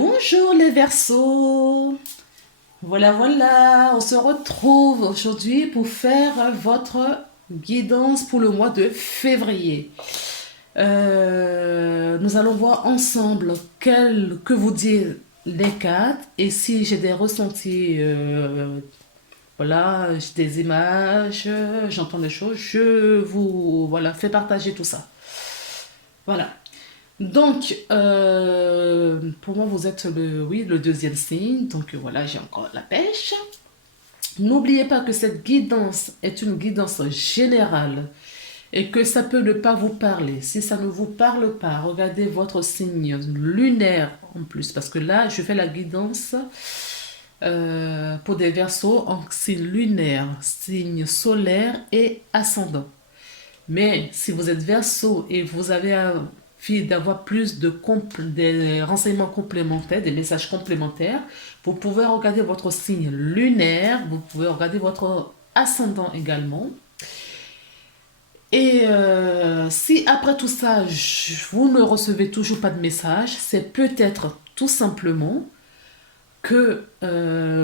Bonjour les Verseaux. Voilà, on se retrouve aujourd'hui pour faire votre guidance pour le mois de février. Nous allons voir ensemble que vous disent les cartes et si j'ai des ressentis, voilà, j'ai des images, j'entends des choses, je vous fais partager tout ça. Voilà. Donc, pour moi, vous êtes le deuxième signe. Donc, voilà, j'ai encore la pêche. N'oubliez pas que cette guidance est une guidance générale et que ça peut ne pas vous parler. Si ça ne vous parle pas, regardez votre signe lunaire en plus. Parce que là, je fais la guidance pour des Verseaux en signe lunaire, signe solaire et ascendant. Mais si vous êtes Verseau et vous avez envie d'avoir plus des renseignements complémentaires, des messages complémentaires, vous pouvez regarder votre signe lunaire, vous pouvez regarder votre ascendant également. Et si après tout ça, vous ne recevez toujours pas de message, c'est peut-être tout simplement que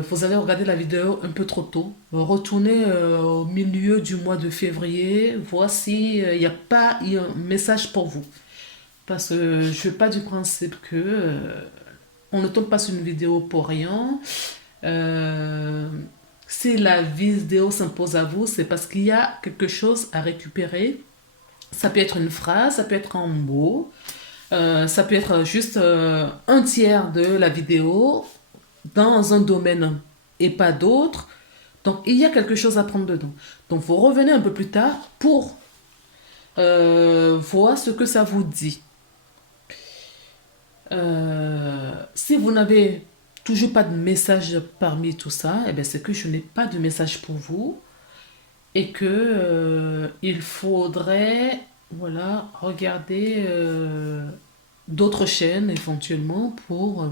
vous avez regardé la vidéo un peu trop tôt. Retournez au milieu du mois de février, voici, il n'y a pas un message pour vous. Parce que je ne suis pas du principe que on ne tombe pas sur une vidéo pour rien. Euh, si la vidéo s'impose à vous, c'est parce qu'il y a quelque chose à récupérer. Ça peut être une phrase, ça peut être un mot, ça peut être juste un tiers de la vidéo dans un domaine et pas d'autre. Donc, il y a quelque chose à prendre dedans. Donc, vous revenez un peu plus tard pour voir ce que ça vous dit. Si vous n'avez toujours pas de message parmi tout ça, eh bien, c'est que je n'ai pas de message pour vous et que il faudrait regarder d'autres chaînes éventuellement pour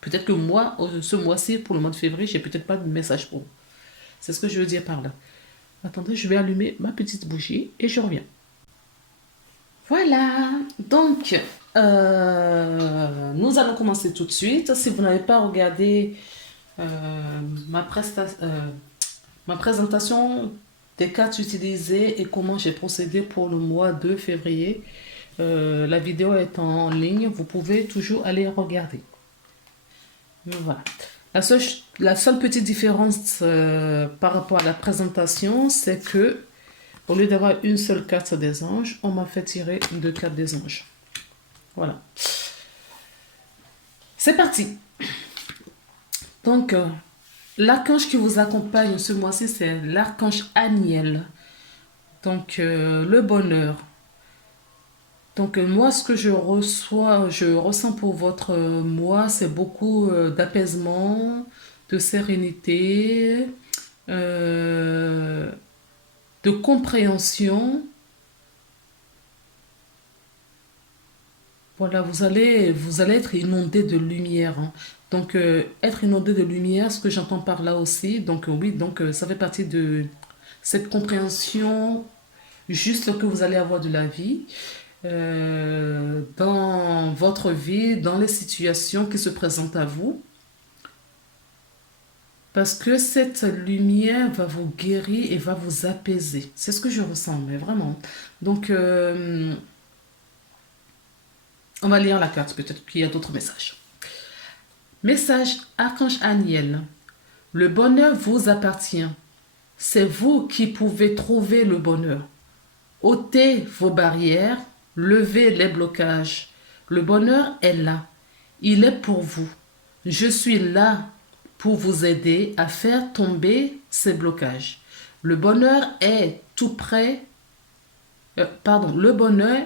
peut-être que moi ce mois-ci pour le mois de février j'ai peut-être pas de message pour vous. C'est ce que je veux dire par là. Attendez, je vais allumer ma petite bougie et je reviens. Voilà, donc nous allons commencer tout de suite. Si vous n'avez pas regardé euh, ma, ma présentation des cartes utilisées et comment j'ai procédé pour le mois de février, la vidéo est en ligne, vous pouvez toujours aller regarder. Voilà. La seule petite différence par rapport à la présentation, c'est que au lieu d'avoir une seule carte des anges, on m'a fait tirer deux cartes des anges. Voilà. C'est parti. Donc, l'archange qui vous accompagne ce mois-ci, c'est l'archange Aniel. Donc, le bonheur. Donc, moi, ce que je ressens pour votre mois, c'est beaucoup d'apaisement, de sérénité, euh, de compréhension. Voilà, vous allez être inondé de lumière, hein. Donc, être inondé de lumière, ce que j'entends par là aussi, donc oui, donc ça fait partie de cette compréhension juste que vous allez avoir de la vie, dans votre vie, dans les situations qui se présentent à vous, parce que cette lumière va vous guérir et va vous apaiser. C'est ce que je ressens, mais vraiment. Donc, on va lire la carte, peut-être qu'il y a d'autres messages. Message Archange Aniel. Le bonheur vous appartient. C'est vous qui pouvez trouver le bonheur. Ôtez vos barrières, levez les blocages. Le bonheur est là. Il est pour vous. Je suis là pour vous aider à faire tomber ces blocages. Le bonheur est tout près. Le bonheur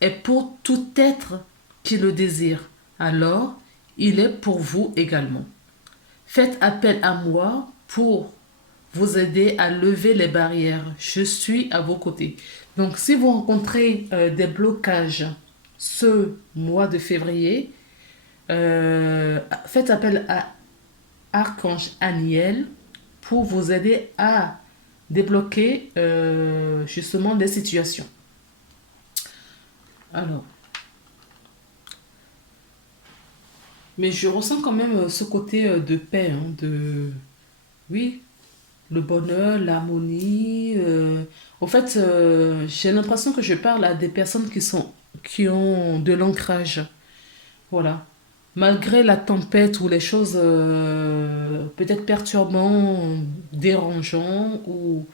est pour tout être qui le désire. Alors, il est pour vous également. Faites appel à moi pour vous aider à lever les barrières. Je suis à vos côtés. Donc, si vous rencontrez des blocages ce mois de février, faites appel à Archange Aniel pour vous aider à débloquer justement des situations. Alors, Mais je ressens quand même ce côté de paix, hein, oui, le bonheur, l'harmonie. En fait, j'ai l'impression que je parle à des personnes qui ont de l'ancrage. Voilà. Malgré la tempête ou les choses peut-être perturbantes, dérangeantes ou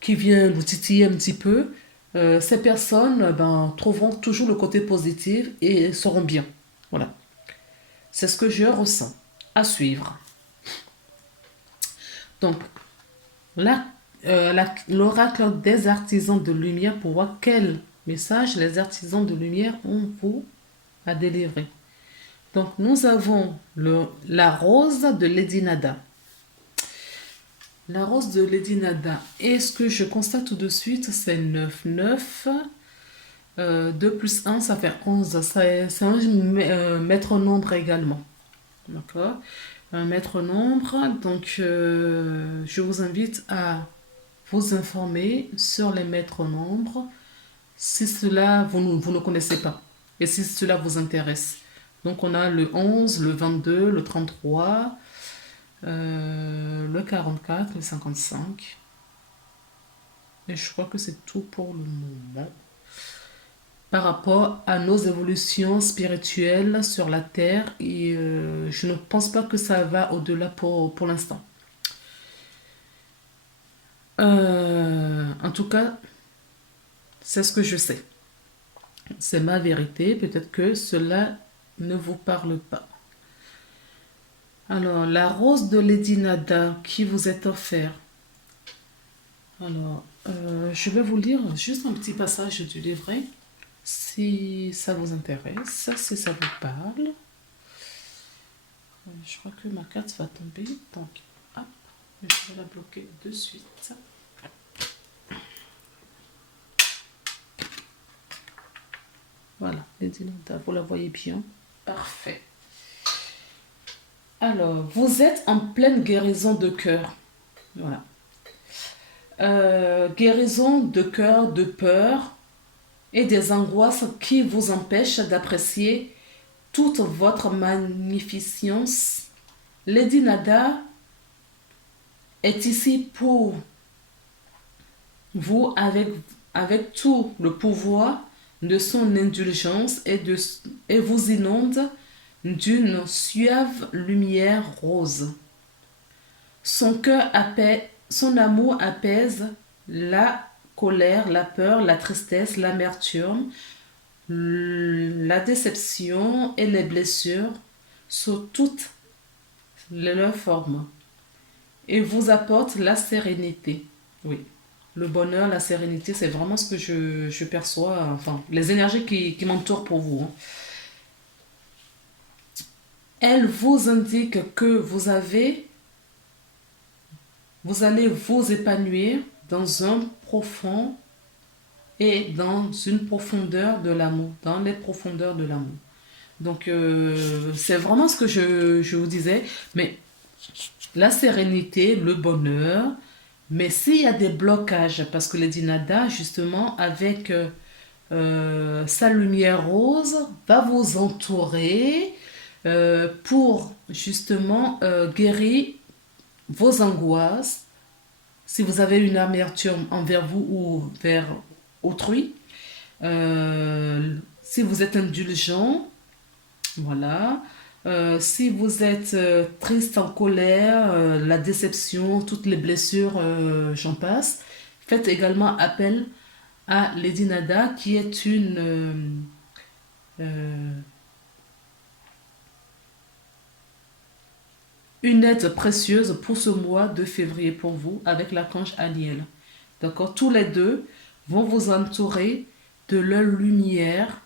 qui viennent vous titiller un petit peu, ces personnes trouveront toujours le côté positif et seront bien. Voilà. C'est ce que je ressens. À suivre. Donc, là, l'oracle des artisans de lumière pour voir quel message les artisans de lumière ont vous à délivrer. Donc, nous avons la rose de Lady Nada. La rose de Lady Nada. Et ce que je constate tout de suite, c'est 9. 9. 2 plus 1, ça fait 11. C'est un maître nombre également. D'accord? Un maître nombre. Donc, je vous invite à vous informer sur les maîtres nombres si cela vous ne connaissez pas et si cela vous intéresse. Donc, on a le 11, le 22, le 33, le 44, le 55. Et je crois que c'est tout pour le moment. Par rapport à nos évolutions spirituelles sur la Terre, et je ne pense pas que ça va au-delà pour l'instant. En tout cas, c'est ce que je sais. C'est ma vérité. Peut-être que cela ne vous parle pas. Alors, la rose de Lady Nada qui vous est offerte. Alors, je vais vous lire juste un petit passage du livret. Si ça vous intéresse, si ça vous parle. Je crois que ma carte va tomber. Donc, hop, je vais la bloquer de suite. Voilà, Lady Nada, vous la voyez bien. Parfait. Alors, vous êtes en pleine guérison de cœur. Voilà. Guérison de cœur, de peur et des angoisses qui vous empêchent d'apprécier toute votre magnificence. Lady Nada est ici pour vous avec tout le pouvoir de son indulgence et vous inonde d'une suave lumière rose. Son amour apaise la colère, la peur, la tristesse, l'amertume, la déception et les blessures sous toutes leurs formes et vous apporte la sérénité. Oui, le bonheur, la sérénité, c'est vraiment ce que je perçois, enfin, les énergies qui m'entourent pour vous. Elle vous indique que vous allez vous épanouir dans un profond et dans une profondeur de l'amour, dans les profondeurs de l'amour. Donc, c'est vraiment ce que je vous disais, mais la sérénité, le bonheur, mais s'il y a des blocages, parce que Lady Nada, justement, avec sa lumière rose, va vous entourer pour justement guérir vos angoisses. Si vous avez une amertume envers vous ou vers autrui, si vous êtes indulgent, voilà. Si vous êtes triste, en colère, la déception, toutes les blessures, j'en passe, faites également appel à Lady Nada qui est une aide précieuse pour ce mois de février pour vous avec l'archange Aniel. D'accord? Tous les deux vont vous entourer de leur lumière,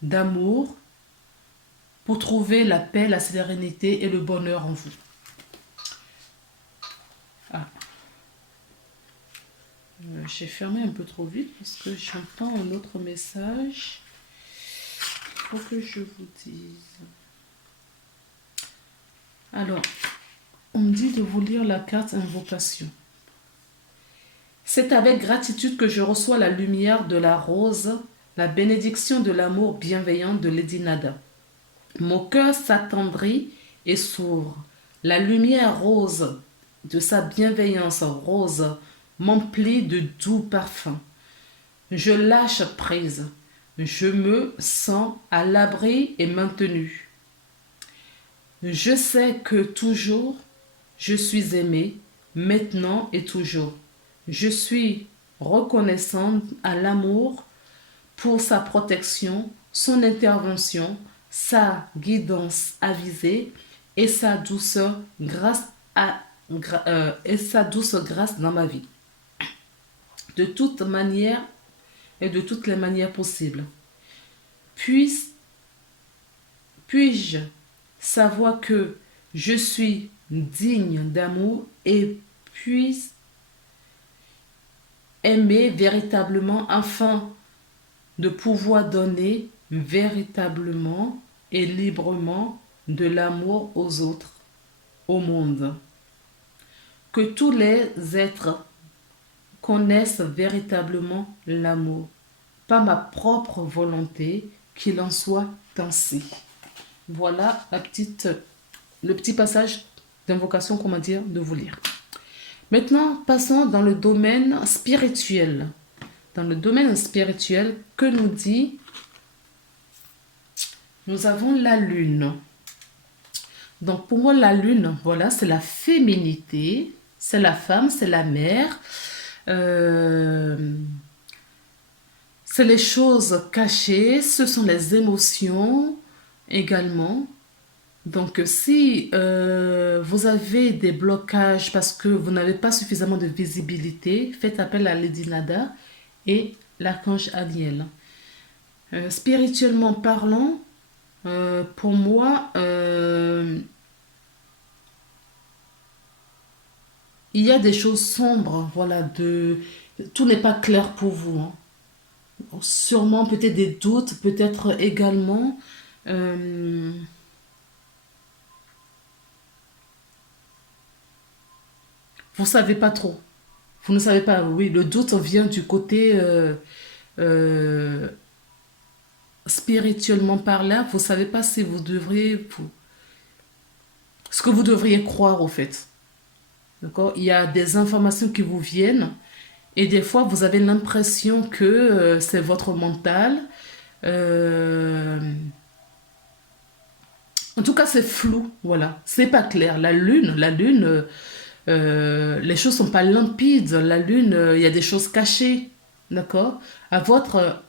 d'amour, pour trouver la paix, la sérénité et le bonheur en vous. Ah. J'ai fermé un peu trop vite parce que j'entends un autre message. Il faut que je vous dise. Alors, on me dit de vous lire la carte invocation. C'est avec gratitude que je reçois la lumière de la rose, la bénédiction de l'amour bienveillant de Lady Nada. Mon cœur s'attendrit et s'ouvre. La lumière rose de sa bienveillance rose m'emplit de doux parfums. Je lâche prise. Je me sens à l'abri et maintenu. Je sais que toujours je suis aimé, maintenant et toujours. Je suis reconnaissante à l'amour pour sa protection, son intervention, sa guidance avisée et sa douce grâce dans ma vie. De toute manière et de toutes les manières possibles. Puis-je savoir que je suis digne d'amour et puis aimer véritablement afin de pouvoir donner véritablement et librement de l'amour aux autres, au monde. Que tous les êtres connaissent véritablement l'amour, pas ma propre volonté, qu'il en soit ainsi. Voilà le petit passage d'invocation qu'on m'a dit de vous lire. Maintenant, passons dans le domaine spirituel. Dans le domaine spirituel, que nous dit? Nous avons la lune. Donc pour moi, la lune, voilà, c'est la féminité, c'est la femme, c'est la mère. C'est les choses cachées, ce sont les émotions également. Donc si vous avez des blocages parce que vous n'avez pas suffisamment de visibilité, faites appel à Lady Nada et l'archange Aniel. Spirituellement parlant, pour moi, il y a des choses sombres, voilà, tout n'est pas clair pour vous, hein. Sûrement peut-être des doutes, peut-être également vous savez pas trop. Vous ne savez pas, oui, le doute vient du côté euh, spirituellement parlant. Vous savez pas si ce que vous devriez croire au fait. D'accord? Il y a des informations qui vous viennent et des fois vous avez l'impression que c'est votre mental. Euh, En tout cas, c'est flou, voilà. C'est pas clair. La lune, les choses sont pas limpides. La lune, il y a des choses cachées, d'accord? À votre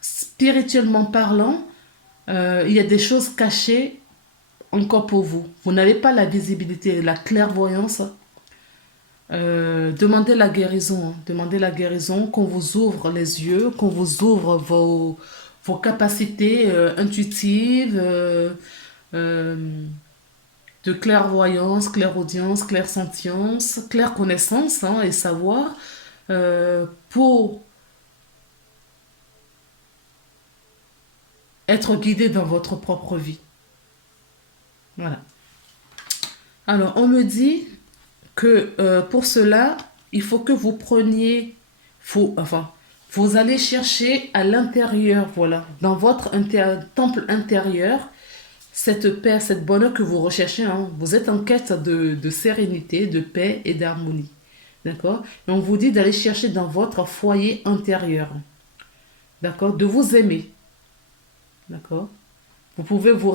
spirituellement parlant, il y a des choses cachées encore pour vous. Vous n'avez pas la visibilité, la clairvoyance. Demandez la guérison, hein. Demandez la guérison, qu'on vous ouvre les yeux, qu'on vous ouvre vos capacités intuitives, euh, de clairvoyance, clairaudience, clairsentience, clairconnaissance, hein, et savoir pour être guidé dans votre propre vie. Voilà. Alors, on me dit que pour cela, il faut que vous preniez, vous allez chercher à l'intérieur, voilà, dans votre temple intérieur, cette paix, cette bonheur que vous recherchez, hein. Vous êtes en quête de sérénité, de paix et d'harmonie. D'accord? Et on vous dit d'aller chercher dans votre foyer intérieur. D'accord? De vous aimer. D'accord? Vous pouvez vous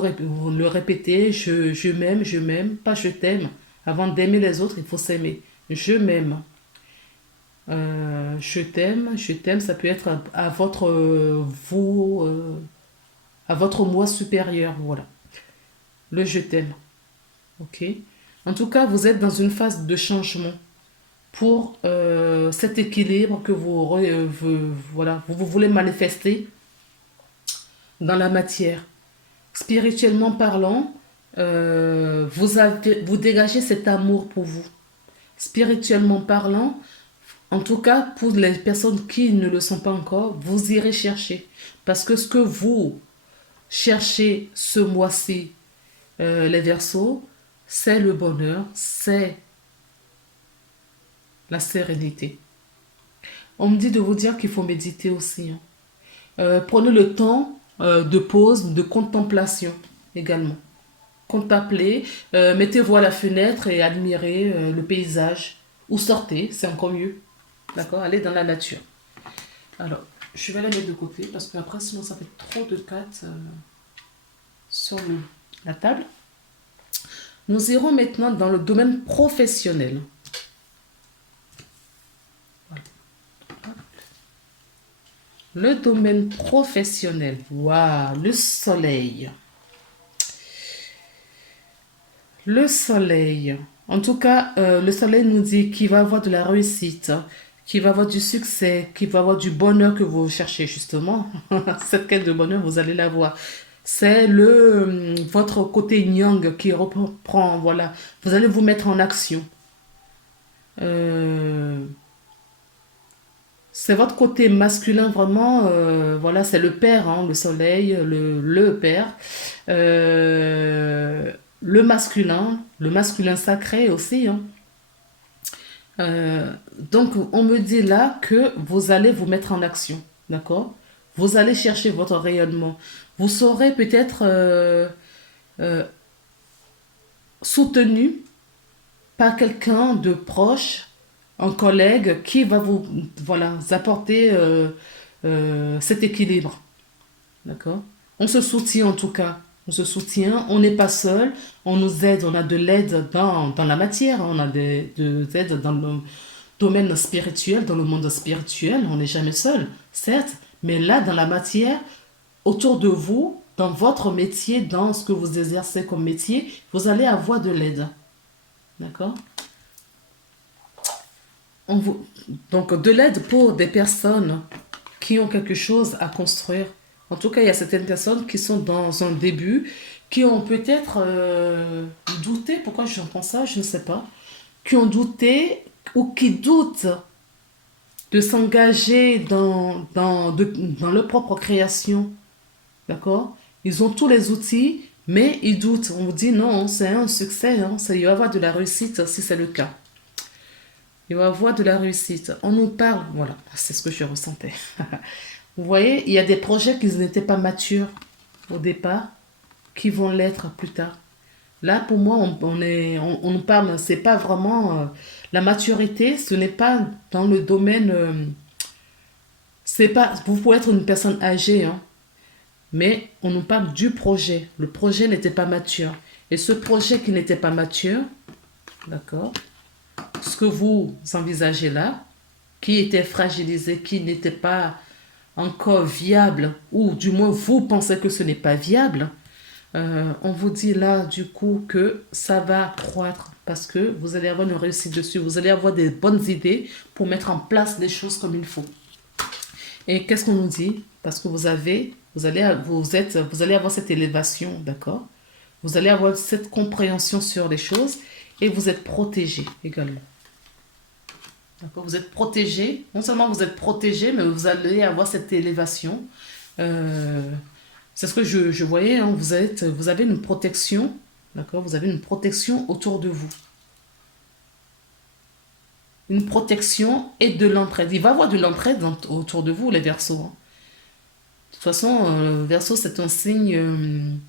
le répéter, je m'aime, pas je t'aime. Avant d'aimer les autres, il faut s'aimer. Je m'aime. Je t'aime, ça peut être à votre à votre moi supérieur, voilà. Le je t'aime, ok. En tout cas, vous êtes dans une phase de changement pour cet équilibre que voilà, vous voulez manifester dans la matière. Spirituellement parlant, vous dégagez cet amour pour vous. Spirituellement parlant, en tout cas pour les personnes qui ne le sont pas encore, vous irez chercher. Parce que ce que vous cherchez ce mois-ci, les Verseaux, c'est le bonheur, c'est la sérénité. On me dit de vous dire qu'il faut méditer aussi, hein. Prenez le temps de pause, de contemplation également. Contemplez, mettez-vous à la fenêtre et admirez le paysage. Ou sortez, c'est encore mieux. D'accord? Allez dans la nature. Alors, je vais la mettre de côté parce qu'après, sinon, ça fait trop de cartes sur la table. Nous irons maintenant dans le domaine professionnel. Voilà. Le domaine professionnel. Waouh, le soleil. Le soleil. En tout cas, le soleil nous dit qu'il va avoir de la réussite, qu'il va avoir du succès, qu'il va avoir du bonheur que vous cherchez justement. Cette quête de bonheur, vous allez l'avoir. C'est votre côté yang qui reprend, voilà. Vous allez vous mettre en action. Euh, c'est votre côté masculin vraiment, voilà, c'est le père, hein, le soleil, le père. Euh, le masculin sacré aussi, hein. Donc, on me dit là que vous allez vous mettre en action, d'accord? Vous allez chercher votre rayonnement. Vous serez peut-être euh, soutenu par quelqu'un de proche, un collègue qui va vous, voilà, vous apporter cet équilibre, d'accord? On se soutient en tout cas. On se soutient, on n'est pas seul, on nous aide, on a de l'aide dans la matière, on a de l'aide dans le domaine spirituel, dans le monde spirituel, on n'est jamais seul, certes, mais là, dans la matière, autour de vous, dans votre métier, dans ce que vous exercez comme métier, vous allez avoir de l'aide. D'accord? On vous... Donc, de l'aide pour des personnes qui ont quelque chose à construire. En tout cas, il y a certaines personnes qui sont dans un début, qui ont peut-être douté, pourquoi j'entends ça, je ne sais pas, qui ont douté ou qui doutent de s'engager dans leur propre création. D'accord? Ils ont tous les outils, mais ils doutent. On vous dit non, c'est un succès, hein, il va y avoir de la réussite si c'est le cas. Il va y avoir de la réussite. On nous parle, voilà, c'est ce que je ressentais. Vous voyez, il y a des projets qui n'étaient pas matures au départ, qui vont l'être plus tard. Là, pour moi, on nous parle, c'est pas vraiment la maturité, ce n'est pas dans le domaine, c'est pas, vous pouvez être une personne âgée, hein, mais on nous parle du projet. Le projet n'était pas mature. Et ce projet qui n'était pas mature, d'accord, ce que vous envisagez là, qui était fragilisé, qui n'était pas encore viable, ou du moins vous pensez que ce n'est pas viable, on vous dit là du coup que ça va croître parce que vous allez avoir une réussite dessus, vous allez avoir des bonnes idées pour mettre en place les choses comme il faut. Et qu'est-ce qu'on nous dit? Parce que vous allez avoir cette élévation, d'accord? Vous allez avoir cette compréhension sur les choses et vous êtes protégé également. D'accord? Vous êtes protégé, non seulement vous êtes protégé, mais vous allez avoir cette élévation. Euh, c'est ce que je voyais, hein, vous avez une protection, d'accord? Vous avez une protection autour de vous. Une protection et de l'entraide. Il va y avoir de l'entraide autour de vous, les Verseaux, hein. De toute façon, Verseau, c'est un signe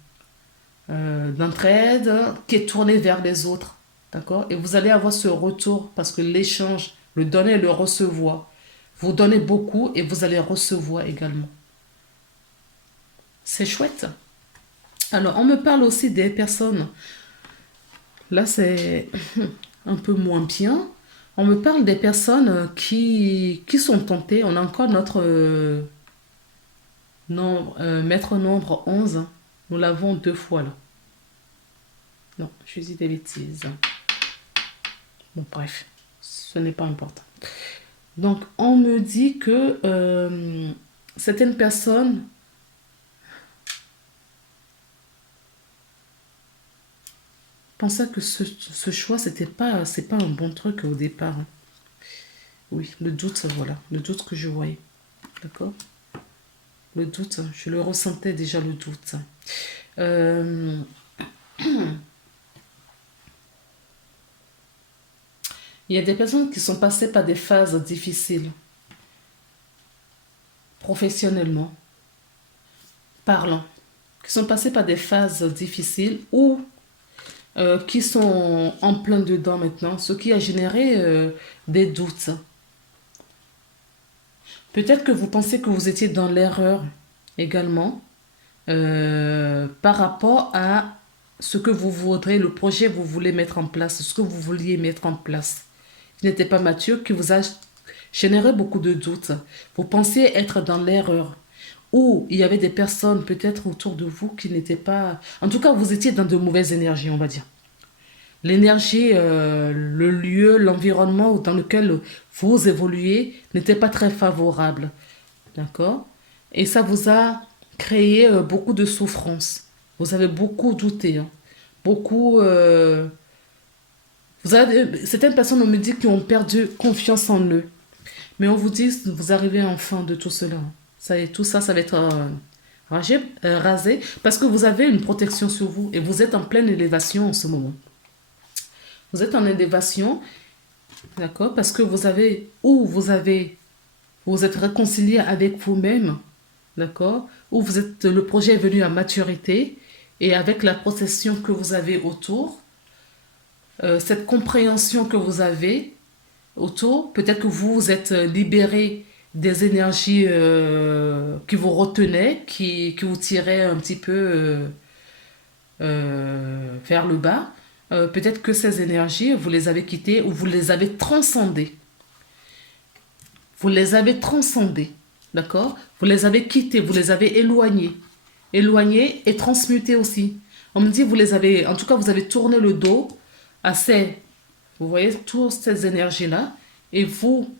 d'entraide qui est tourné vers les autres. D'accord? Et vous allez avoir ce retour parce que l'échange, le donner et le recevoir. Vous donnez beaucoup et vous allez recevoir également. C'est chouette. Alors, on me parle aussi des personnes. Là, c'est un peu moins bien. On me parle des personnes qui sont tentées. On a encore notre maître nombre 11. Nous l'avons 2 fois là. Non, je dis des bêtises. Bon, bref, ce n'est pas important. Donc, on me dit que certaines personnes pensaient que ce choix, c'est pas un bon truc au départ, hein. Oui, le doute, voilà, le doute que je voyais. D'accord? Le doute, je le ressentais déjà, le doute. Euh, Il y a des personnes qui sont passées par des phases difficiles, professionnellement, parlant, qui sont passés par des phases difficiles ou qui sont en plein dedans maintenant, ce qui a généré des doutes. Peut-être que vous pensez que vous étiez dans l'erreur également par rapport à ce que vous voudrez, le projet que vous voulez mettre en place, ce que vous vouliez mettre en place. Qui n'était pas mature, qui vous a généré beaucoup de doutes. Vous pensiez être dans l'erreur. Ou il y avait des personnes peut-être autour de vous qui n'étaient pas... En tout cas, vous étiez dans de mauvaises énergies, on va dire. L'énergie, le lieu, l'environnement dans lequel vous évoluez n'était pas très favorable. D'accord? Et ça vous a créé beaucoup de souffrance. Vous avez beaucoup douté. Hein. Beaucoup... certaines personnes, on me dit, qui ont perdu confiance en eux. Mais on vous dit, vous arrivez enfin de tout cela. Ça, et tout ça, ça va être rasé parce que vous avez une protection sur vous et vous êtes en pleine élévation en ce moment. Vous êtes en élévation, d'accord, parce que vous êtes réconcilié avec vous-même, d'accord, ou le projet est venu à maturité et avec la protection que vous avez autour, cette compréhension que vous avez autour, peut-être que vous vous êtes libéré des énergies qui vous retenaient, qui vous tiraient un petit peu vers le bas. Peut-être que ces énergies, vous les avez quittées ou vous les avez transcendées. Vous les avez transcendées, d'accord? Vous les avez quittées, vous les avez éloignées. Éloignées et transmutées aussi. On me dit, en tout cas, vous avez tourné le dos à vous voyez, toutes ces énergies-là. Et vous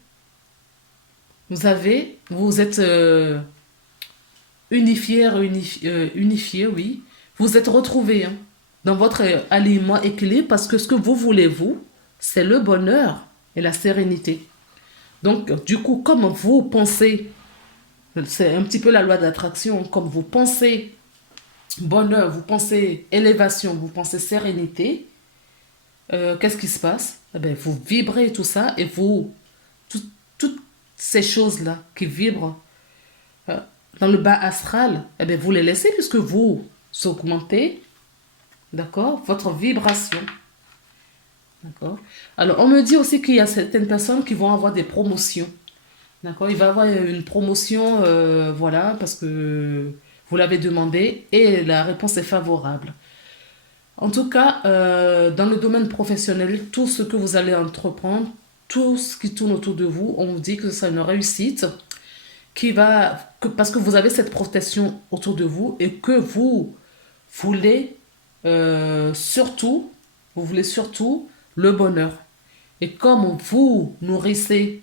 êtes unifié, oui. Vous êtes retrouvés hein, dans votre alignement équilibre parce que ce que vous voulez, vous, c'est le bonheur et la sérénité. Donc, du coup, comme vous pensez, c'est un petit peu la loi d'attraction, comme vous pensez bonheur, vous pensez élévation, vous pensez sérénité, qu'est-ce qui se passe? Eh bien, vous vibrez tout ça et toutes ces choses-là qui vibrent dans le bas astral, eh bien, vous les laissez puisque vous augmentez, d'accord, votre vibration. D'accord. Alors, on me dit aussi qu'il y a certaines personnes qui vont avoir des promotions. D'accord. Il va y avoir une promotion, voilà, parce que vous l'avez demandé et la réponse est favorable. En tout cas, dans le domaine professionnel, tout ce que vous allez entreprendre, tout ce qui tourne autour de vous, on vous dit que c'est une réussite parce que vous avez cette protection autour de vous et que vous voulez vous voulez surtout le bonheur. Et comme vous nourrissez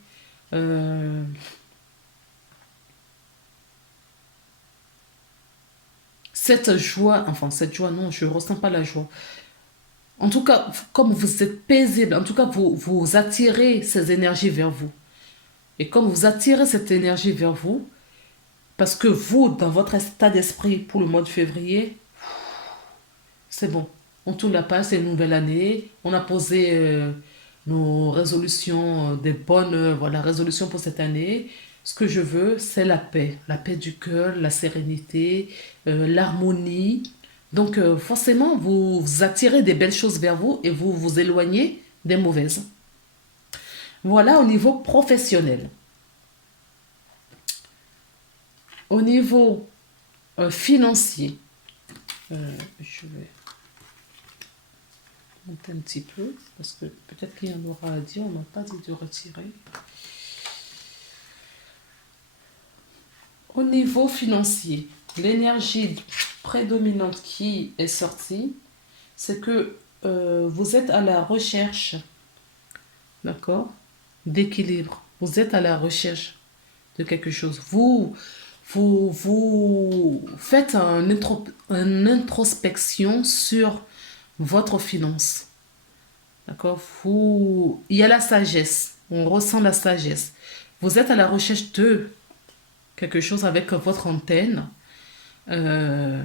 cette joie non, je ne ressens pas la joie. En tout cas, comme vous êtes paisible, en tout cas, vous attirez ces énergies vers vous. Et comme vous attirez cette énergie vers vous, parce que vous, dans votre état d'esprit pour le mois de février, c'est bon. On tourne la page, c'est une nouvelle année. On a posé nos résolutions, des bonnes voilà, résolutions pour cette année. Ce que je veux, c'est la paix. La paix du cœur, la sérénité, l'harmonie. Donc forcément, vous attirez des belles choses vers vous et vous vous éloignez des mauvaises. Voilà au niveau professionnel. Au niveau financier, je vais monter un petit peu parce que peut-être qu'il y en aura à dire, on m'a pas dit de retirer. Au niveau financier, l'énergie prédominante qui est sortie, c'est que vous êtes à la recherche, d'accord, d'équilibre. Vous êtes à la recherche de quelque chose. Vous faites une introspection sur votre finance. D'accord? Il y a la sagesse. On ressent la sagesse. Vous êtes à la recherche de quelque chose avec votre antenne. On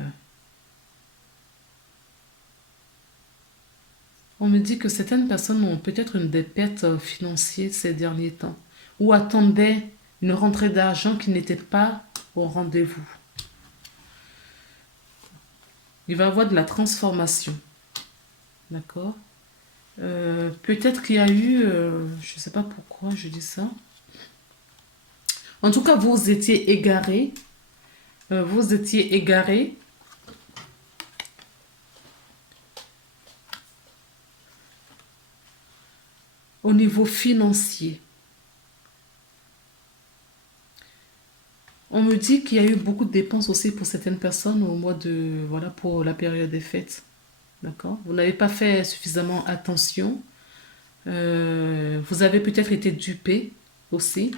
me dit que certaines personnes ont peut-être des pertes financières ces derniers temps ou attendaient une rentrée d'argent qui n'était pas au rendez-vous. Il va y avoir de la transformation. D'accord? Peut-être qu'il y a eu, je ne sais pas pourquoi je dis ça. En tout cas, vous étiez égaré. Vous étiez égaré. Au niveau financier. On me dit qu'il y a eu beaucoup de dépenses aussi pour certaines personnes au mois de, voilà, pour la période des fêtes. D'accord? Vous n'avez pas fait suffisamment attention. Vous avez peut-être été dupé aussi.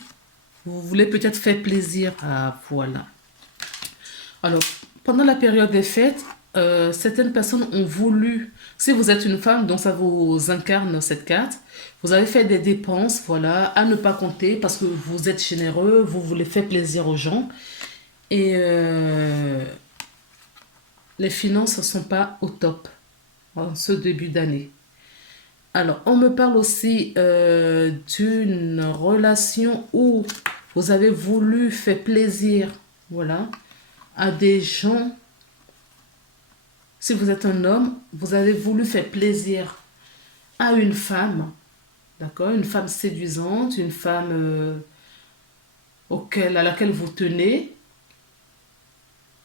Vous voulez peut-être faire plaisir. Ah, voilà. Alors, pendant la période des fêtes, certaines personnes ont voulu, si vous êtes une femme, donc ça vous incarne cette carte, vous avez fait des dépenses, voilà, à ne pas compter parce que vous êtes généreux, vous voulez faire plaisir aux gens et les finances ne sont pas au top en ce début d'année. Alors, on me parle aussi d'une relation où vous avez voulu faire plaisir, voilà, à des gens. Si vous êtes un homme, vous avez voulu faire plaisir à une femme, d'accord? Une femme séduisante, une femme à laquelle vous tenez,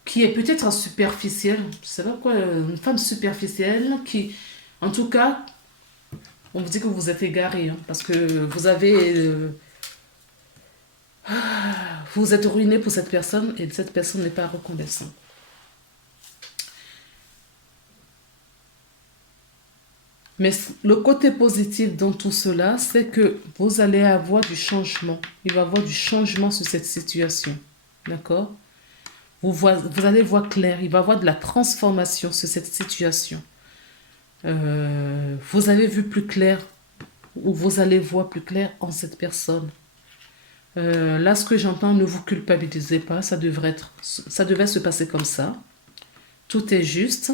qui est peut-être superficielle, je sais pas quoi, une femme superficielle qui, en tout cas, on vous dit que vous êtes égaré, hein, parce que vous avez, vous êtes ruiné pour cette personne et cette personne n'est pas reconnaissante. Mais le côté positif dans tout cela, c'est que vous allez avoir du changement. Il va y avoir du changement sur cette situation. D'accord? Vous allez voir clair. Il va y avoir de la transformation sur cette situation. Vous avez vu plus clair ou vous allez voir plus clair en cette personne. Là, ce que j'entends, ne vous culpabilisez pas. Ça devait se passer comme ça. Tout est juste.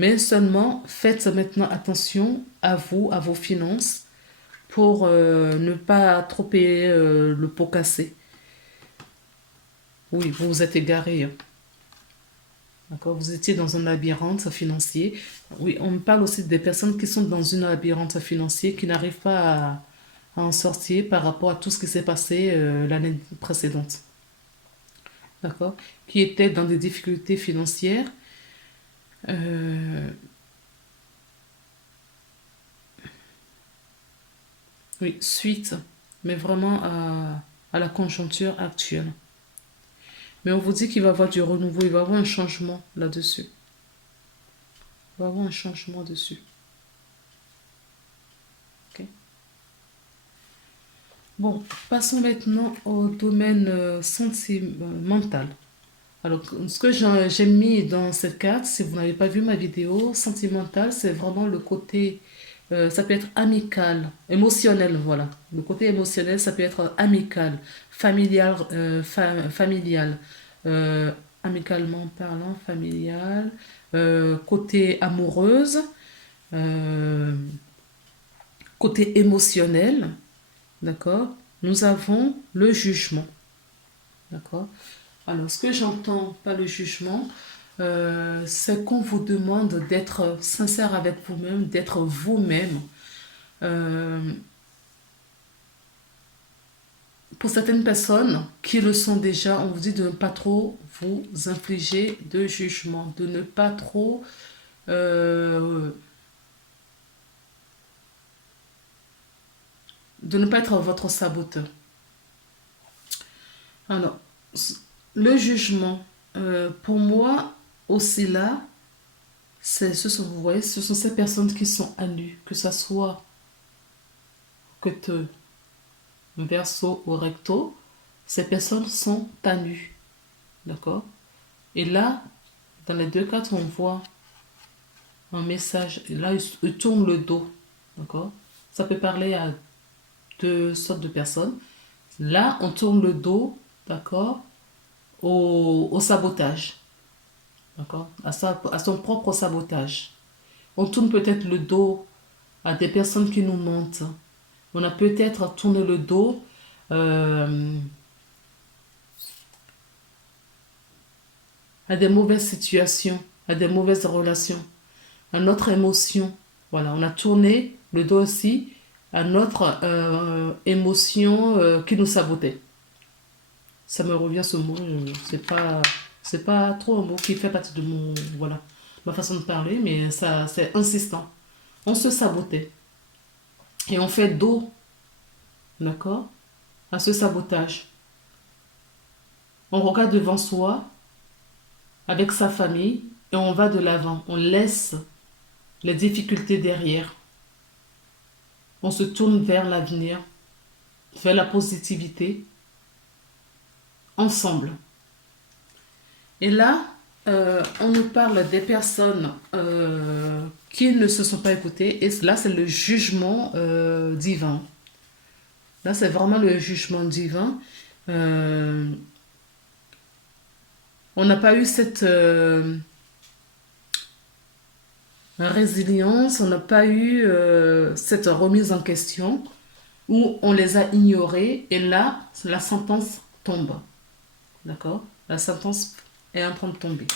Mais seulement, faites maintenant attention à vous, à vos finances, pour ne pas trop payer le pot cassé. Oui, vous vous êtes égaré, hein. D'accord? Vous étiez dans un labyrinthe financier. Oui, on me parle aussi des personnes qui sont dans une labyrinthe financier, qui n'arrivent pas à en sortir par rapport à tout ce qui s'est passé l'année précédente. D'accord? Qui étaient dans des difficultés financières. Euh, Oui, suite, mais vraiment à la conjoncture actuelle. Mais on vous dit qu'il va y avoir du renouveau, il va y avoir un changement là-dessus. Il va y avoir un changement dessus. Ok. Bon, passons maintenant au domaine sentimental. Alors, ce que j'ai mis dans cette carte, si vous n'avez pas vu ma vidéo, sentimental, c'est vraiment le côté, ça peut être amical, émotionnel, voilà. Le côté émotionnel, ça peut être amical, familial, familial, euh, amicalement parlant, familial, côté amoureuse, euh, côté émotionnel, d'accord? Nous avons le jugement, d'accord? Alors, ce que j'entends par le jugement, c'est qu'on vous demande d'être sincère avec vous-même, d'être vous-même. Euh, pour certaines personnes qui le sont déjà, on vous dit de ne pas trop vous infliger de jugement, de ne pas trop euh, de ne pas être votre saboteur. Alors, le jugement, pour moi aussi là, vous voyez, ce sont ces personnes qui sont à nu, que ça soit que verso ou recto, ces personnes sont à nu. D'accord? Et là, dans les deux cas, on voit un message. Et là, ils tournent le dos. D'accord? Ça peut parler à deux sortes de personnes. Là, on tourne le dos, d'accord, au sabotage. D'accord? À son propre sabotage. On tourne peut-être le dos à des personnes qui nous mentent. On a peut-être tourné le dos à des mauvaises situations, à des mauvaises relations, à notre émotion. Voilà, on a tourné le dos aussi à notre émotion qui nous sabotait. Ça me revient ce mot, c'est pas trop un mot qui fait partie de mon, voilà, ma façon de parler, mais ça, c'est insistant. On se sabotait et on fait dos, d'accord, à ce sabotage. On regarde devant soi avec sa famille et on va de l'avant. On laisse les difficultés derrière. On se tourne vers l'avenir, vers la positivité, ensemble. Et là, on nous parle des personnes qui ne se sont pas écoutées. Et là, c'est le jugement divin. Là, c'est vraiment le jugement divin. On n'a pas eu cette résilience, on n'a pas eu cette remise en question où on les a ignorés et là, la sentence tombe. D'accord? La sentence est en train de tomber.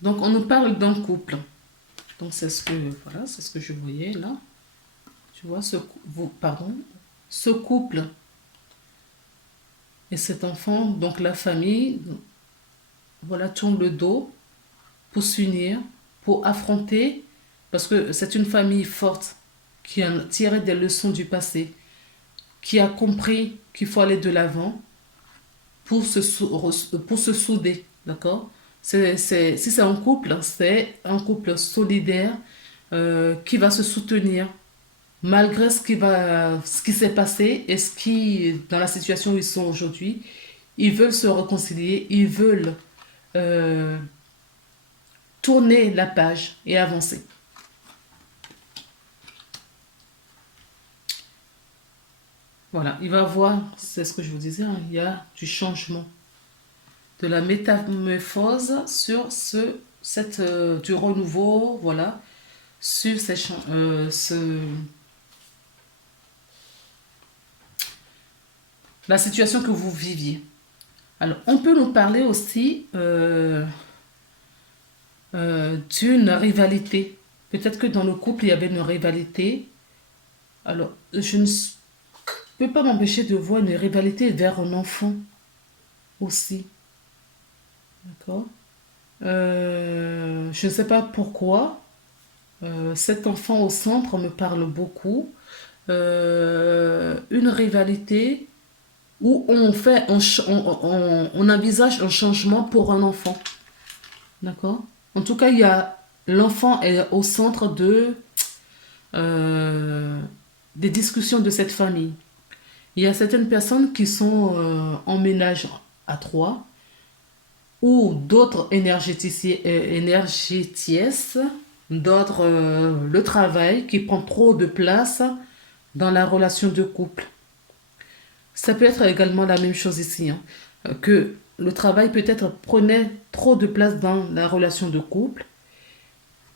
Donc, on nous parle d'un couple. Donc, c'est ce que, voilà, c'est ce que je voyais là. Tu vois, ce couple et cet enfant, donc la famille, voilà, tourne le dos pour s'unir, pour affronter, parce que c'est une famille forte qui a tiré des leçons du passé, qui a compris qu'il faut aller de l'avant pour pour se souder, d'accord? Si c'est un couple, c'est un couple solidaire qui va se soutenir malgré ce qui s'est passé et dans la situation où ils sont aujourd'hui. Ils veulent se réconcilier, ils veulent euh, tourner la page et avancer. Voilà, il va voir, c'est ce que je vous disais, hein, il y a du changement, de la métamorphose sur du renouveau, voilà, sur la situation que vous viviez. Alors, on peut nous parler aussi d'une rivalité. Peut-être que dans le couple, il y avait une rivalité. Alors, je ne peux pas m'empêcher de voir une rivalité vers un enfant aussi. D'accord? Je ne sais pas pourquoi. Cet enfant au centre me parle beaucoup. Une rivalité où on envisage un changement pour un enfant. D'accord? En tout cas, l'enfant est au centre des discussions de cette famille. Il y a certaines personnes qui sont en ménage à trois ou d'autres énergétiesses, d'autres le travail qui prend trop de place dans la relation de couple. Ça peut être également la même chose ici, hein, que le travail peut-être prenait trop de place dans la relation de couple.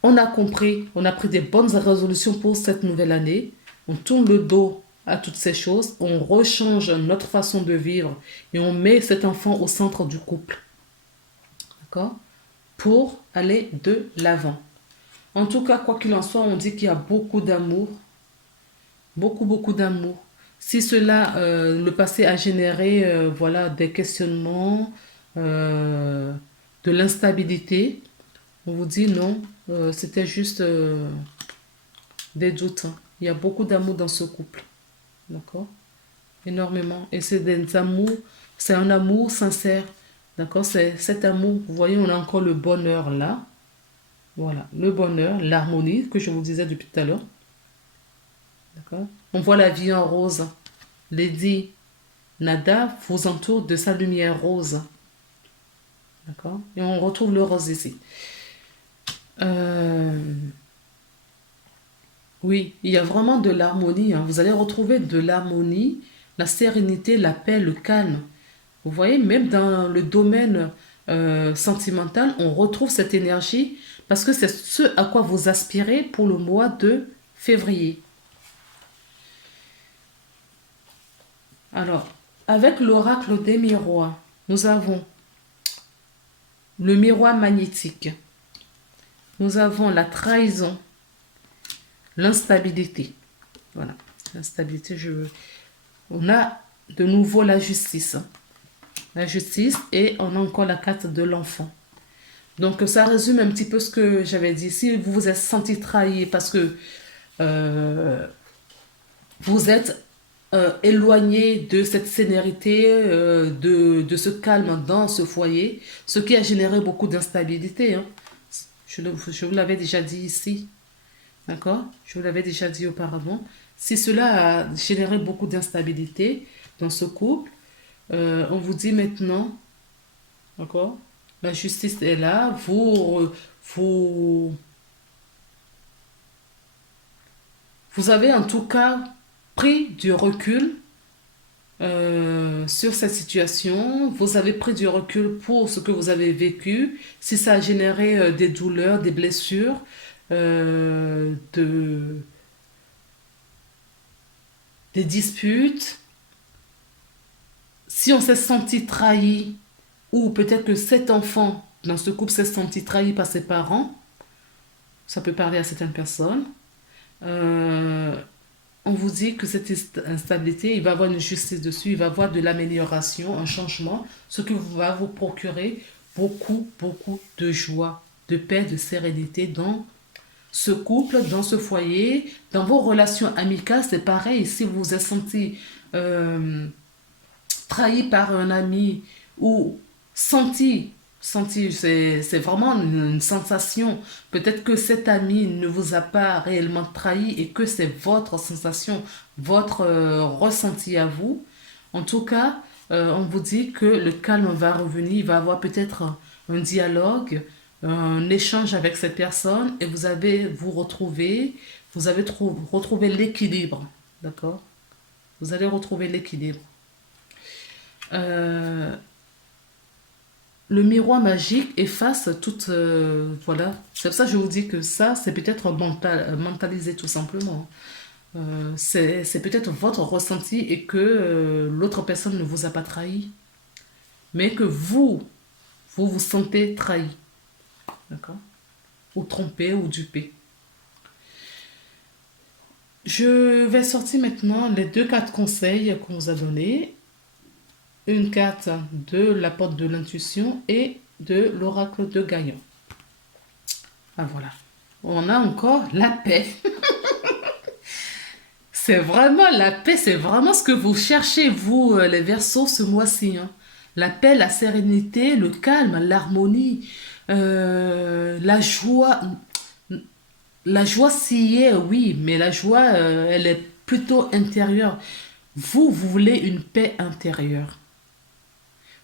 On a compris, on a pris des bonnes résolutions pour cette nouvelle année. On tourne le dos à toutes ces choses, on rechange notre façon de vivre et on met cet enfant au centre du couple. D'accord? Pour aller de l'avant. En tout cas, quoi qu'il en soit, on dit qu'il y a beaucoup d'amour. Beaucoup, beaucoup d'amour. Si cela, le passé a généré voilà, des questionnements, de l'instabilité, on vous dit non, c'était juste des doutes, hein. Il y a beaucoup d'amour dans ce couple. D'accord? Énormément. Et c'est un amour sincère. D'accord? C'est cet amour. Vous voyez, on a encore le bonheur là. Voilà, le bonheur, l'harmonie que je vous disais depuis tout à l'heure. D'accord? On voit la vie en rose. Lady Nada vous entoure de sa lumière rose. D'accord? Et on retrouve le rose ici. Oui, il y a vraiment de l'harmonie, hein. Vous allez retrouver de l'harmonie, la sérénité, la paix, le calme. Vous voyez, même dans le domaine sentimental, on retrouve cette énergie parce que c'est ce à quoi vous aspirez pour le mois de février. Alors, Avec l'oracle des miroirs, nous avons le miroir magnétique. Nous avons la trahison, l'instabilité. Voilà, l'instabilité, on a de nouveau la justice. La justice et on a encore la carte de l'enfant. Donc ça résume un petit peu ce que j'avais dit. Si vous vous êtes senti trahi parce que vous êtes éloigné de cette sénérité, de ce calme dans ce foyer, ce qui a généré beaucoup d'instabilité. Hein. Je vous l'avais déjà dit ici. D'accord? Je vous l'avais déjà dit auparavant. Si cela a généré beaucoup d'instabilité dans ce couple, on vous dit maintenant, d'accord? La justice est là. Vous avez en tout cas pris du recul sur cette situation. Vous avez pris du recul pour ce que vous avez vécu. Si ça a généré des douleurs, des blessures, des disputes, si on s'est senti trahi, ou peut-être que cet enfant dans ce couple s'est senti trahi par ses parents, ça peut parler à certaines personnes, on vous dit que cette instabilité, il va y avoir une justice dessus, il va y avoir de l'amélioration, un changement, ce qui va vous procurer beaucoup, beaucoup de joie, de paix, de sérénité dans ce couple, dans ce foyer, dans vos relations amicales, c'est pareil. Si vous vous êtes senti trahi par un ami ou senti, c'est vraiment une sensation. Peut-être que cet ami ne vous a pas réellement trahi et que c'est votre sensation, votre ressenti à vous. En tout cas, on vous dit que le calme va revenir, il va y avoir peut-être un dialogue, un échange avec cette personne et vous avez retrouvé l'équilibre. D'accord? Vous allez retrouver l'équilibre. Le miroir magique efface toute... voilà. C'est pour ça que je vous dis que ça, c'est peut-être mentalisé tout simplement. C'est peut-être votre ressenti et que l'autre personne ne vous a pas trahi. Mais que vous sentez trahi. D'accord? Ou trompé ou dupé. Je vais sortir maintenant les 2 cartes conseils qu'on vous a donnés. Une carte de la porte de l'intuition et de l'oracle de Gaïan. Ah voilà. On a encore la paix. C'est vraiment la paix, c'est vraiment ce que vous cherchez, vous, les Verseaux, ce mois-ci. Hein. La paix, la sérénité, le calme, l'harmonie, la joie. La joie s'y est, oui, mais la joie, elle est plutôt intérieure. Vous voulez une paix intérieure.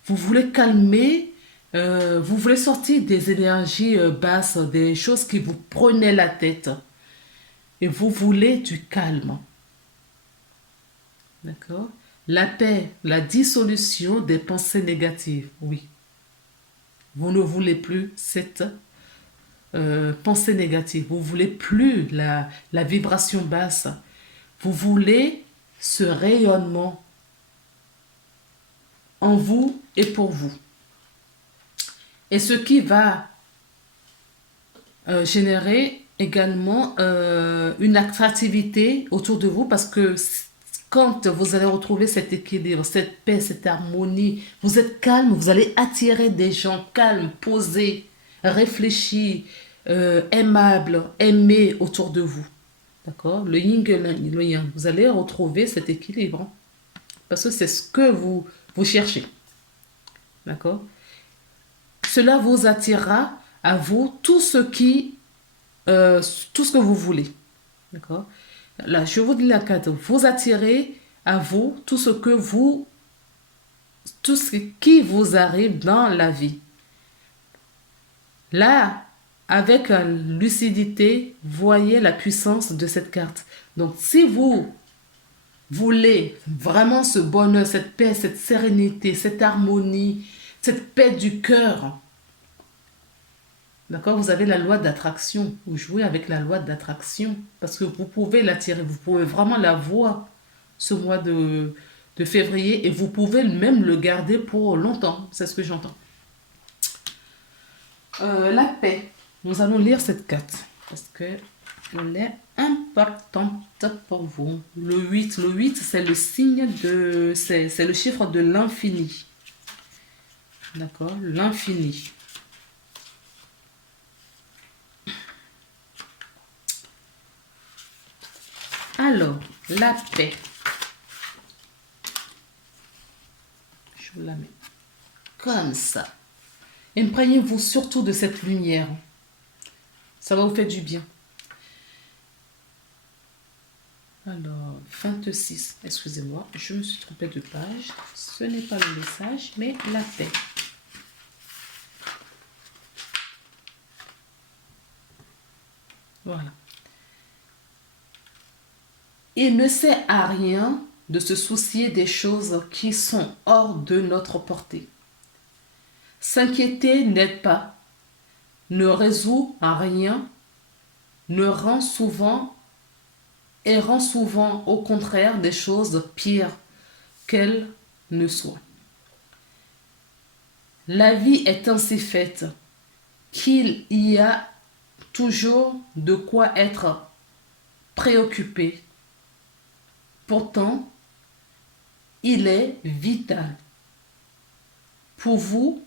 Vous voulez calmer, vous voulez sortir des énergies basses, des choses qui vous prenaient la tête. Et vous voulez du calme. D'accord? La paix, la dissolution des pensées négatives, oui. Vous ne voulez plus cette pensée négative. Vous voulez plus la vibration basse. Vous voulez ce rayonnement en vous et pour vous. Et ce qui va générer également une attractivité autour de vous parce que quand vous allez retrouver cet équilibre, cette paix, cette harmonie, vous êtes calme, vous allez attirer des gens calmes, posés, réfléchis, aimables, aimés autour de vous. D'accord? Le yin et le yang. Vous allez retrouver cet équilibre. Hein, parce que c'est ce que vous cherchez. D'accord? Cela vous attirera à vous tout ce que vous voulez. D'accord? Là, je vous dis la carte. Vous attirez à vous tout ce qui vous arrive dans la vie. Là, avec lucidité, voyez la puissance de cette carte. Donc, si vous voulez vraiment ce bonheur, cette paix, cette sérénité, cette harmonie, cette paix du cœur, d'accord, vous avez la loi d'attraction. Vous jouez avec la loi d'attraction parce que vous pouvez l'attirer, vous pouvez vraiment la voir ce mois de février et vous pouvez même le garder pour longtemps. C'est ce que j'entends. La paix. Nous allons lire cette carte parce qu'elle est importante pour vous. Le 8, c'est le signe de... C'est le chiffre de l'infini. D'accord? L'infini. Alors, la paix. Je vous la mets comme ça. Imprégnez-vous surtout de cette lumière. Ça va vous faire du bien. Alors, 26. Excusez-moi, je me suis trompée de page. Ce n'est pas le message, mais la paix. Voilà. Il ne sert à rien de se soucier des choses qui sont hors de notre portée. S'inquiéter n'aide pas, ne résout à rien, rend souvent au contraire des choses pires qu'elles ne soient. La vie est ainsi faite qu'il y a toujours de quoi être préoccupé. Pourtant, il est vital pour vous,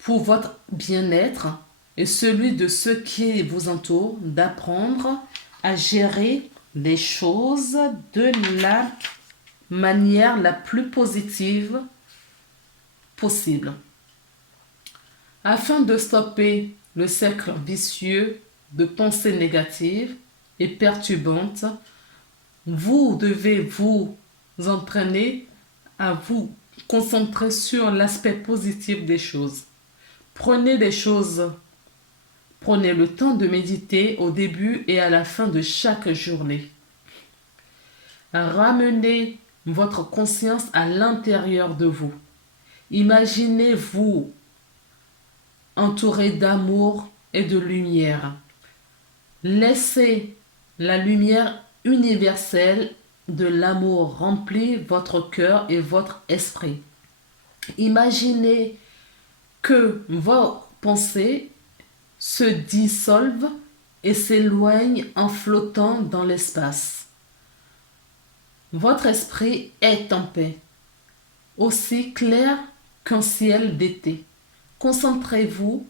pour votre bien-être et celui de ceux qui vous entourent, d'apprendre à gérer les choses de la manière la plus positive possible. Afin de stopper le cercle vicieux de pensées négatives et perturbantes, vous devez vous entraîner à vous concentrer sur l'aspect positif des choses. Prenez le temps de méditer au début et à la fin de chaque journée. Ramenez votre conscience à l'intérieur de vous. Imaginez-vous entouré d'amour et de lumière. Laissez la lumière universelle de l'amour remplir votre cœur et votre esprit. Imaginez que vos pensées se dissolvent et s'éloignent en flottant dans l'espace. Votre esprit est en paix, aussi clair qu'un ciel d'été. Concentrez-vous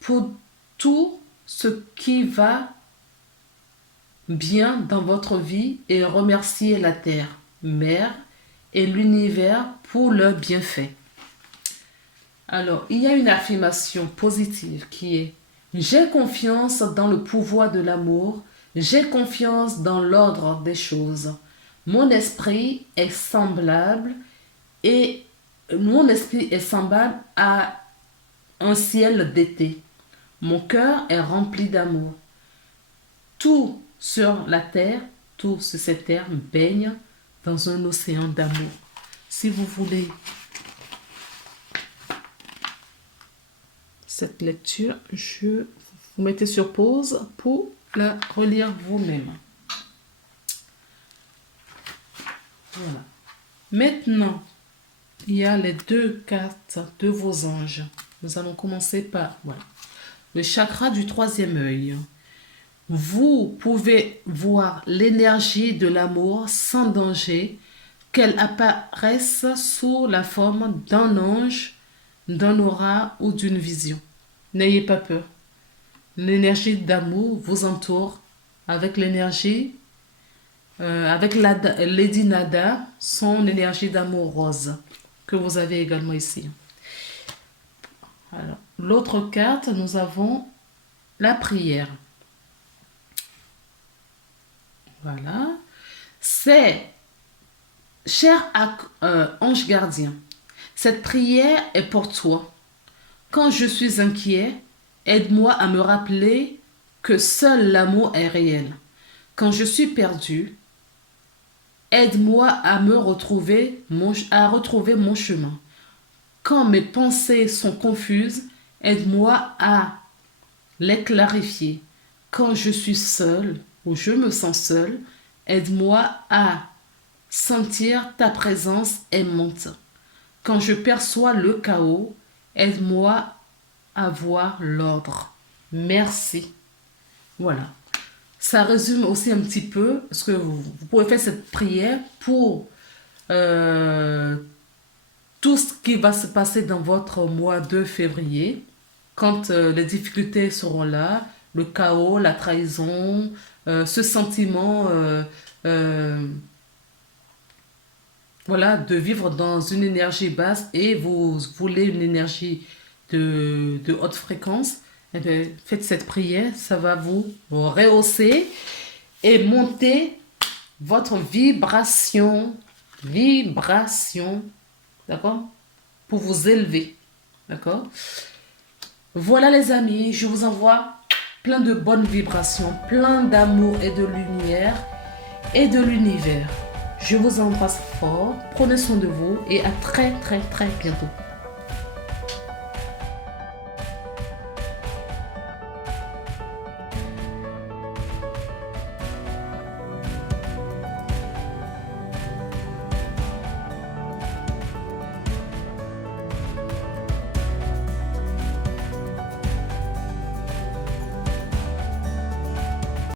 pour tout ce qui va bien dans votre vie et remerciez la terre, mer et l'univers pour leurs bienfaits. Alors, il y a une affirmation positive qui est: j'ai confiance dans le pouvoir de l'amour, j'ai confiance dans l'ordre des choses. Mon esprit est semblable à un ciel d'été. Mon cœur est rempli d'amour. Tout sur cette terre baigne dans un océan d'amour. Si vous voulez cette lecture, vous mettez sur pause pour la relire vous-même. Voilà. Maintenant, il y a les 2 cartes de vos anges. Nous allons commencer par le chakra du 3e œil. Vous pouvez voir l'énergie de l'amour sans danger, qu'elle apparaisse sous la forme d'un ange, d'un aura ou d'une vision. N'ayez pas peur. L'énergie d'amour vous entoure avec l'énergie, avec Lady Nada, son énergie d'amour rose, que vous avez également ici. Alors, l'autre carte, nous avons la prière. Voilà. C'est, cher ange gardien, cette prière est pour toi. Quand je suis inquiet, aide-moi à me rappeler que seul l'amour est réel. Quand je suis perdu, aide-moi à retrouver mon chemin. Quand mes pensées sont confuses, aide-moi à les clarifier. Quand je suis seul ou je me sens seul, aide-moi à sentir ta présence aimante. Quand je perçois le chaos, aide-moi à voir l'ordre. Merci. Voilà. Ça résume aussi un petit peu, parce que vous pouvez faire cette prière pour euh, tout ce qui va se passer dans votre mois de février, quand les difficultés seront là, le chaos, la trahison, ce sentiment euh, voilà, de vivre dans une énergie basse et vous voulez une énergie de haute fréquence, eh bien, faites cette prière, ça va vous rehausser et monter votre vibration, d'accord? Pour vous élever, d'accord? Voilà les amis, je vous envoie plein de bonnes vibrations, plein d'amour et de lumière et de l'univers. Je vous embrasse fort, prenez soin de vous et à très très très bientôt.